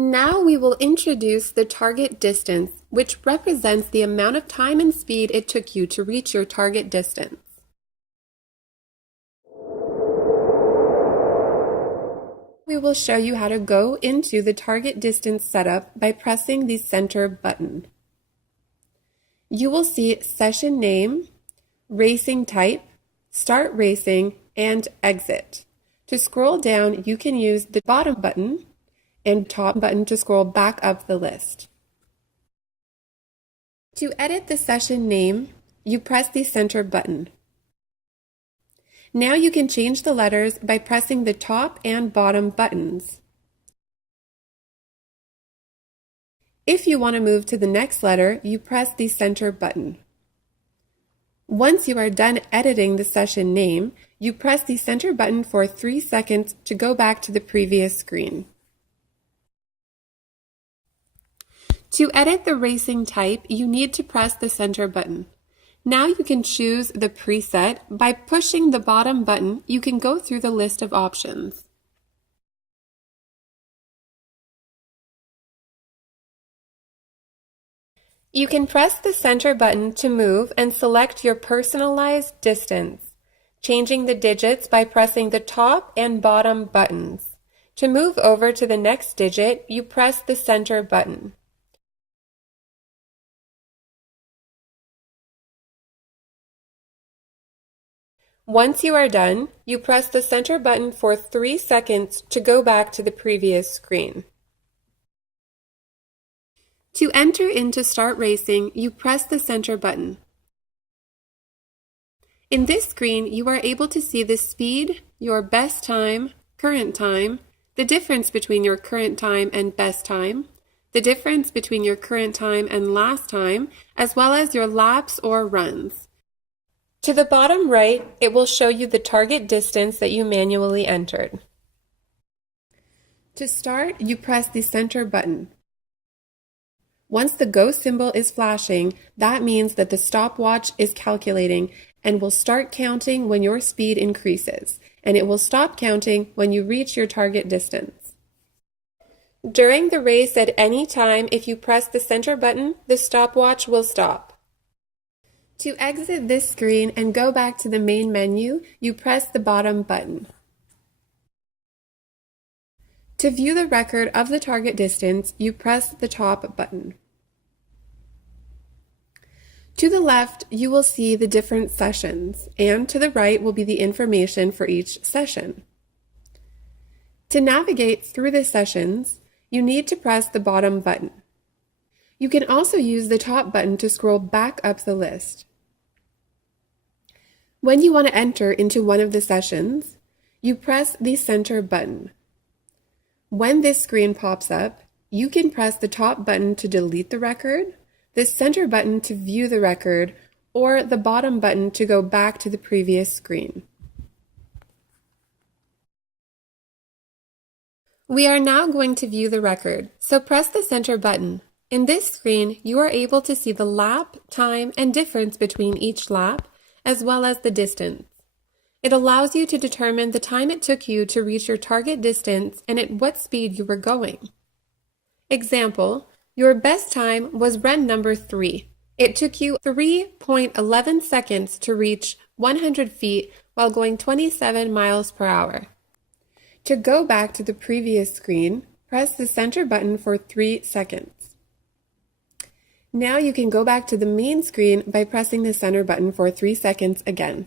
Now we will introduce the target distance, which represents the amount of time and speed it took you to reach your target distance. We will show you how to go into the target distance setup by pressing the center button. You will see session name, racing type, start racing, and exit. To scroll down, you can use the bottom button and top button to scroll back up the list. To edit the session name, you press the center button. Now you can change the letters by pressing the top and bottom buttons. If you want to move to the next letter, you press the center button. Once you are done editing the session name, you press the center button for 3 seconds to go back to the previous screen. To edit the racing type, you need to press the center button. Now you can choose the preset. By pushing the bottom button, you can go through the list of options. You can press the center button to move and select your personalized distance, changing the digits by pressing the top and bottom buttons. To move over to the next digit, you press the center button. Once you are done, you press the center button for 3 seconds to go back to the previous screen. To enter into Start Racing, you press the center button. In this screen, you are able to see the speed, your best time, current time, the difference between your current time and best time, the difference between your current time and last time, as well as your laps or runs. To the bottom right, it will show you the target distance that you manually entered. To start, you press the center button. Once the go symbol is flashing, that means that the stopwatch is calculating and will start counting when your speed increases, and it will stop counting when you reach your target distance. During the race at any time, if you press the center button, the stopwatch will stop. To exit this screen and go back to the main menu, you press the bottom button. To view the record of the target distance, you press the top button. To the left, you will see the different sessions, and to the right will be the information for each session. To navigate through the sessions, you need to press the bottom button. You can also use the top button to scroll back up the list. When you want to enter into one of the sessions, you press the center button. When this screen pops up, you can press the top button to delete the record, the center button to view the record, or the bottom button to go back to the previous screen. We are now going to view the record, so press the center button. In this screen, you are able to see the lap, time, and difference between each lap, as well as the distance. It allows you to determine the time it took you to reach your target distance and at what speed you were going. Example, your best time was run number 3. It took you 3.11 seconds to reach 100 feet while going 27 miles per hour. To go back to the previous screen, press the center button for 3 seconds. Now you can go back to the main screen by pressing the center button for 3 seconds again.